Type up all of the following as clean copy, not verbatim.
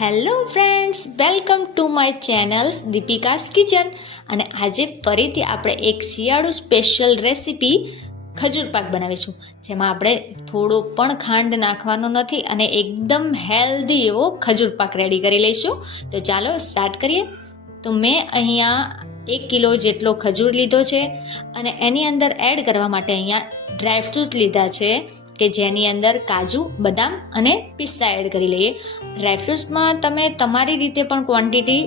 Hello friends, welcome to my channels Deepika's kitchen. અને આજે ફરીથી આપણે એક શિયાળુ સ્પેશિયલ રેસીપી ખજૂર પાક બનાવીશું, જેમાં આપણે થોડો પણ ખાંડ નાખવાનો નથી અને એકદમ હેલ્ધી એવો ખજૂર પાક રેડી કરી લઈશું. તો ચાલો સ્ટાર્ટ કરીએ. તો મેં અહીંયા 1 કિલો જેટલો ખજૂર લીધો છે અને એની અંદર એડ કરવા માટે અહીંયા ડ્રાયફ્રૂટ લીધા છે કે જેની અંદર કાજુ, બદામ અને પિસ્તા એડ કરી લઈએ. ડ્રાયફ્રૂટ્સમાં તમે તમારી રીતે પણ ક્વોન્ટિટી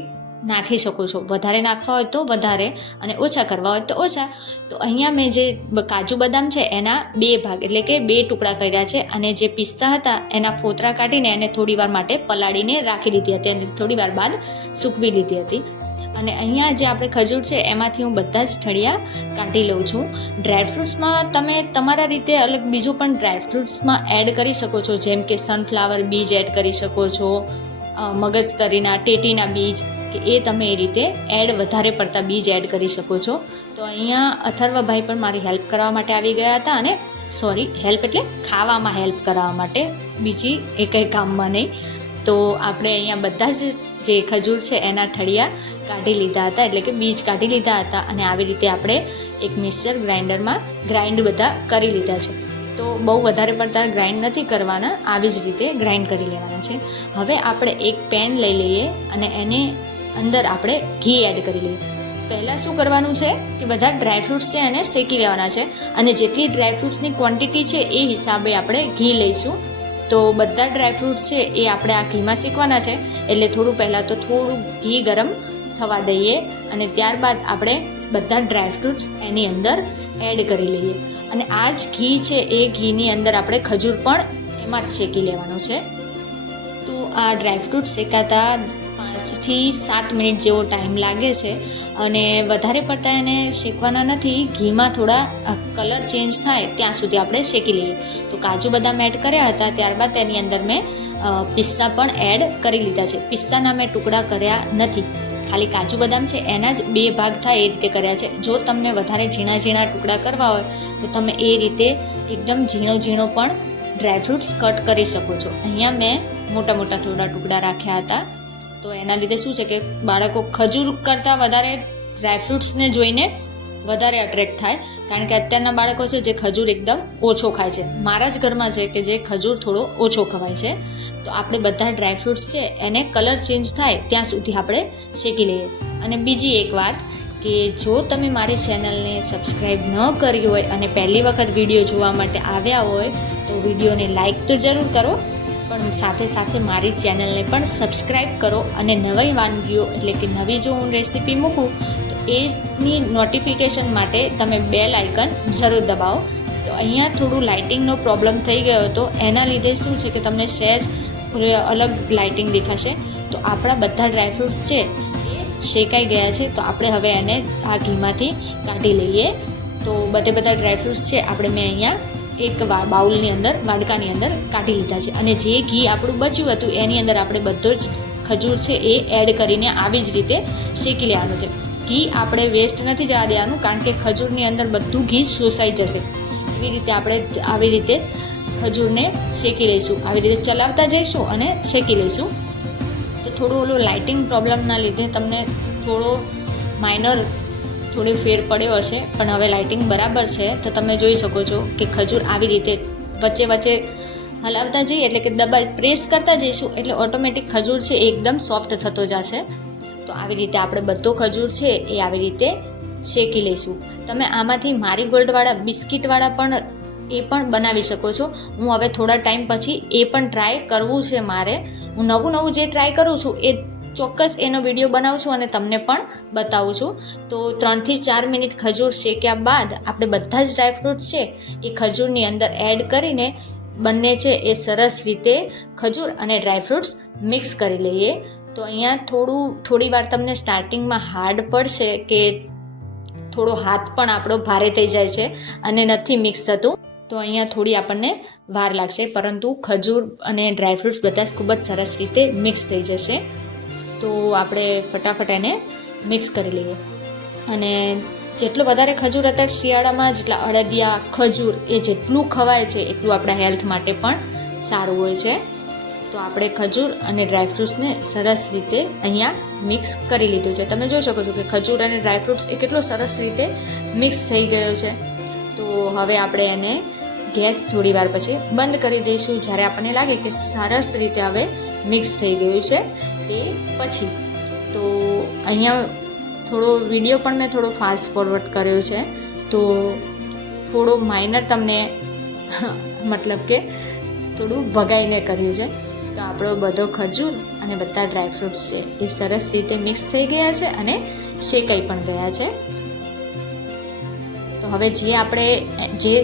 નાખી શકો છો, વધારે નાખવા હોય તો વધારે અને ઓછા કરવા હોય તો ઓછા. તો અહીંયા મેં જે કાજુ બદામ છે એના 2 ભાગ એટલે કે 2 ટુકડા કર્યા છે અને જે પિસ્તા હતા એના ફોતરા કાઢીને એને થોડીવાર માટે પલાળીને રાખી દીધી હતી અને થોડીવાર બાદ સૂકવી લીધી હતી. અને અહીંયા જે આપણે ખજૂર છે એમાંથી હું બધા જ ઠળિયા કાઢી લઉં છું. ડ્રાયફ્રૂટ્સમાં તમે તમારા રીતે અલગ બીજું પણ ડ્રાયફ્રૂટ્સમાં એડ કરી શકો છો, જેમ કે સનફ્લાવર બીજ એડ કરી શકો છો, મગજતરીના, ટેટીના બીજ, કે એ તમે એ રીતે એડ વધારે પડતા બીજ એડ કરી શકો છો. તો અહીંયા અથર્વભાઈ પણ મારી હેલ્પ કરવા માટે આવી ગયા હતા, અને હેલ્પ એટલે ખાવામાં હેલ્પ કરવા માટે, બીજી એ કંઈ કામમાં નહીં. તો આપણે અહીંયા બધા જ જે ખજૂર છે એના ઠળિયા કાઢી લીધા હતા, એટલે કે બીજ કાઢી લીધા હતા અને આવી રીતે આપણે એક મિક્સર ગ્રાઇન્ડરમાં ગ્રાઇન્ડ બધા કરી લીધા છે. તો બહુ વધારે પડતા ગ્રાઇન્ડ નથી કરવાના, આવી જ રીતે ગ્રાઇન્ડ કરી લેવાના છે. હવે આપણે એક પેન લઈ લઈએ અને એને અંદર આપણે ઘી એડ કરી લઈએ. પહેલાં શું કરવાનું છે કે બધા ડ્રાયફ્રૂટ્સ છે એને શેકી લેવાના છે અને જેટલી ડ્રાયફ્રૂટ્સની ક્વોન્ટિટી છે એ હિસાબે આપણે ઘી લઈશું. તો બધા ડ્રાયફ્રૂટ્સ છે એ આપણે આ ઘીમાં શેકવાના છે, એટલે પહેલાં તો થોડું ઘી ગરમ થવા દઈએ અને ત્યારબાદ આપણે બધા ડ્રાયફ્રૂટ્સ એની અંદર એડ કરી લઈએ. અને આ જ ઘી છે એ ઘીની અંદર આપણે ખજૂર પણ એમાં જ શેકી લેવાનો છે. તો આ ડ્રાયફ્રૂટ શેકાતા 5 થી 7 મિનિટ જેવો ટાઈમ લાગે છે અને વધારે પડતા એને શેકવાના નથી. ઘીમાં થોડા કલર ચેન્જ થાય ત્યાં સુધી આપણે શેકી લઈએ. તો કાજુ બદામ એડ કર્યા હતા, ત્યારબાદ તેની અંદર મેં પિસ્તા પણ એડ કરી લીધા છે. પિસ્તાના મેં ટુકડા કર્યા નથી, ખાલી કાજુ બદામ છે એના જ 2 ભાગ થાય એ રીતે કર્યા છે. જો તમને વધારે ઝીણા ઝીણા ટુકડા કરવા હોય તો તમે એ રીતે એકદમ ઝીણો પણ ડ્રાયફ્રૂટ્સ કટ કરી શકો છો. અહીંયા મેં મોટા થોડા ટુકડા રાખ્યા હતા. તો એના લીધે શું છે કે બાળકો ખજૂર કરતાં વધારે ડ્રાયફ્રૂટ્સને જોઈને વધારે અટ્રેક્ટ થાય, કારણ કે અત્યારના બાળકો છે જે ખજૂર એકદમ ઓછો ખાય છે. મારા જ ઘરમાં છે કે જે ખજૂર થોડો ઓછો ખવાય છે. તો આપણે બધા ડ્રાયફ્રૂટ્સ છે એને કલર ચેન્જ થાય ત્યાં સુધી આપણે શેકી લઈએ. અને બીજી એક વાત કે જો તમે મારી ચેનલને સબસ્ક્રાઈબ ન કરી હોય અને પહેલી વખત વિડીયો જોવા માટે આવ્યા હોય તો વિડીયોને લાઈક તો જરૂર કરો, પણ સાથે મારી ચેનલને પણ સબસ્ક્રાઈબ કરો અને નવી વાનગીઓ એટલે કે નવી જો હું રેસીપી મૂકું તો એની નોટિફિકેશન માટે તમે બેલ આઇકન જરૂર દબાવો. તો અહીંયા થોડું લાઇટિંગનો પ્રોબ્લેમ થઈ ગયો હતો, એના લીધે શું છે કે તમને સહેજ અલગ લાઇટિંગ દેખાશે. તો આપણા બધા ડ્રાયફ્રૂટ્સ છે એ શેકાઈ ગયા છે. તો આપણે હવે એને આ ઘીમાંથી કાઢી લઈએ. તો બધા ડ્રાયફ્રૂટ્સ છે આપણે મેં અહીંયા એક બાઉલની અંદર, વાડકાની અંદર કાઢી લીધા છે. અને જે ઘી આપણું બચ્યું હતું એની અંદર આપણે બધો જ ખજૂર છે એ એડ કરીને આવી જ રીતે શેકી લેવાનું છે. ઘી આપણે વેસ્ટ નથી જવા દેવાનું, કારણ કે ખજૂરની અંદર બધું ઘી શોષાઈ જશે. એવી રીતે આપણે આવી રીતે ખજૂરને શેકી લઈશું, આવી રીતે ચલાવતા જઈશું અને શેકી લઈશું. તો થોડું લાઇટિંગ પ્રોબ્લેમના લીધે તમને થોડી ફેર પડ્યો હશે, પણ હવે લાઇટિંગ બરાબર છે. તો તમે જોઈ શકો છો કે ખજૂર આવી રીતે વચ્ચે હલાવતા જઈએ એટલે કે પ્રેસ કરતા જઈશું એટલે ઓટોમેટિક ખજૂર છે એકદમ સોફ્ટ થતો જશે. તો આવી રીતે આપણે બધો ખજૂર છે એ આવી રીતે શેકી લઈશું. તમે આમાંથી મારીગોલ્ડવાળા બિસ્કિટવાળા પણ બનાવી શકો છો. હું હવે થોડા ટાઈમ પછી એ પણ ટ્રાય કરવું છે મારે. હું નવું જે ટ્રાય કરું છું એ ચોક્કસ એનો વિડીયો બનાવું છું અને તમને પણ બતાવું છું. તો 3 થી 4 મિનિટ ખજૂર શેક્યા બાદ આપણે બધા જ ડ્રાયફ્રૂટ્સ છે એ ખજૂરની અંદર એડ કરીને બંને છે એ સરસ રીતે ખજૂર અને ડ્રાયફ્રૂટ્સ મિક્સ કરી લઈએ. તો અહીંયા થોડી વાર તમને સ્ટાર્ટિંગમાં હાર્ડ પડશે કે થોડો હાથ પણ આપણો ભારે થઈ જાય છે અને નથી મિક્સ થતું. તો અહીંયા થોડી આપણને વાર લાગશે, પરંતુ ખજૂર અને ડ્રાયફ્રૂટ્સ બધા ખૂબ જ સરસ રીતે મિક્સ થઈ જશે. તો આપણે ફટાફટ એને મિક્સ કરી લઈએ. અને જેટલો વધારે ખજૂર અત્યારે શિયાળામાં જેટલા અડદિયા, ખજૂર એ જેટલું ખવાય છે એટલું આપણા હેલ્થ માટે પણ સારું હોય છે. તો આપણે ખજૂર અને ડ્રાયફ્રૂટ્સને સરસ રીતે અહીંયા મિક્સ કરી લીધું છે. તમે જોઈ શકો છો કે ખજૂર અને ડ્રાયફ્રૂટ્સ એ કેટલો સરસ રીતે મિક્સ થઈ ગયો છે. તો હવે આપણે એને ગેસ થોડી વાર પછી બંધ કરી દઈશું. જ્યારે આપણને લાગે કે સરસ રીતે હવે મિક્સ થઈ ગયું છે તે પછી. તો અહીંયા થોડો વિડીયો પણ મેં થોડો ફાસ્ટ ફોરવર્ડ કર્યો છે, તો થોડો માઇનર તમને મતલબ કે થોડું ભગાઈને કર્યું છે. તો આપણો બધો ખજૂર અને બધા ડ્રાયફ્રૂટ્સ છે એ સરસ રીતે મિક્સ થઈ ગયા છે અને શેકાઈ પણ ગયા છે. તો હવે જે આપણે જે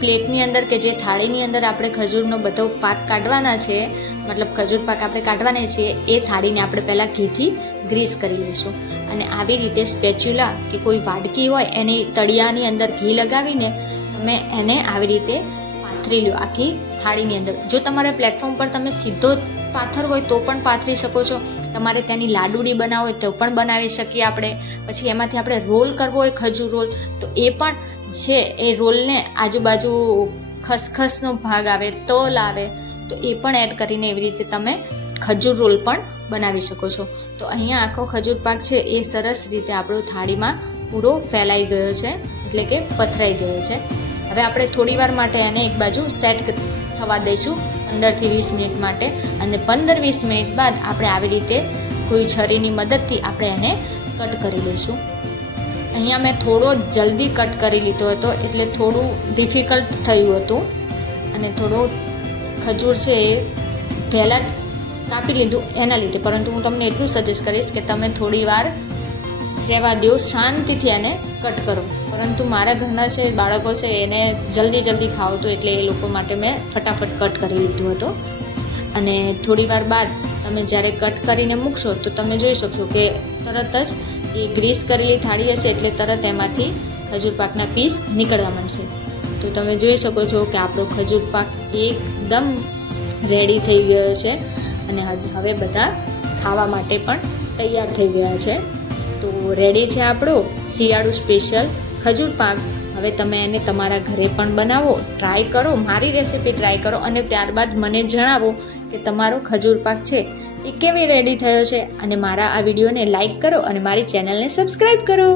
પ્લેટની અંદર કે જે થાળીની અંદર આપણે ખજૂરનો બધો પાક કાઢવાના છે, મતલબ ખજૂર પાક આપણે કાઢવાના છીએ, એ થાળીને આપણે પહેલાં ઘીથી ગ્રીસ કરી લઈશું. અને આવી રીતે સ્પેચ્યુલા કે કોઈ વાડકી હોય એની તળિયાની અંદર ઘી લગાવીને તમે એને આવી રીતે પાથરી લો આખી થાળીની અંદર. જો તમારે પ્લેટફોર્મ પર તમે સીધો પાથર હોય તો પણ પાથરી શકો છો. તમારે તેની લાડુડી બનાવો હોય તો પણ બનાવી શકીએ આપણે. પછી એમાંથી આપણે રોલ કરવો હોય ખજૂર રોલ, તો એ પણ છે એ રોલને આજુબાજુ ખસખસનો ભાગ આવે, તલ આવે, તો એ પણ એડ કરીને એવી રીતે તમે ખજૂર રોલ પણ બનાવી શકો છો. તો અહીંયા આખો ખજૂર પાક છે એ સરસ રીતે આપણો થાળીમાં પૂરો ફેલાઈ ગયો છે, એટલે કે પથરાઈ ગયો છે. હવે આપણે થોડી વાર માટે એને એક બાજુ સેટ થવા દઈશું 15 થી 20 મિનિટ માટે. અને 15-20 મિનિટ બાદ આપણે આવી રીતે કોઈ છરીની મદદથી આપણે એને કટ કરી લઈશું. અહીંયા મેં થોડો જલ્દી કટ કરી લીધો હતો એટલે થોડું ડિફિકલ્ટ થયું હતું અને થોડો ખજૂર છે એ વહેલા કાપી લીધું એના લીધે. પરંતુ હું તમને એટલું સજેસ્ટ કરીશ કે તમે થોડી વાર રહેવા દો, શાંતિથી એને કટ કરો. પરંતુ મારા ઘરના છે બાળકો છે એને જલ્દી ખાવું હતું, એટલે એ લોકો માટે મેં ફટાફટ કટ કરી લીધું હતું. અને થોડી વાર બાદ તમે જ્યારે કટ કરીને મૂકશો તો તમે જોઈ શકશો કે તરત જ એ ગ્રીસ કરેલી થાળી હશે એટલે તરત એમાંથી ખજૂર પાકના પીસ નીકળવા માંડશે. તો તમે જોઈ શકો છો કે આપણો ખજૂર પાક એકદમ રેડી થઈ ગયો છે અને હવે બધા ખાવા માટે પણ તૈયાર થઈ ગયા છે. તો રેડી છે આપણો શિયાળુ સ્પેશિયલ ખજૂર પાક. હવે તમે એને તમારા ઘરે પણ બનાવો, ટ્રાય કરો, મારી રેસીપી ટ્રાય કરો અને ત્યારબાદ મને જણાવો કે તમારો ખજૂર પાક છે એ કેવી રેડી થયો છે. અને મારા આ વિડીયોને લાઈક કરો અને મારી ચેનલને સબસ્ક્રાઈબ કરો.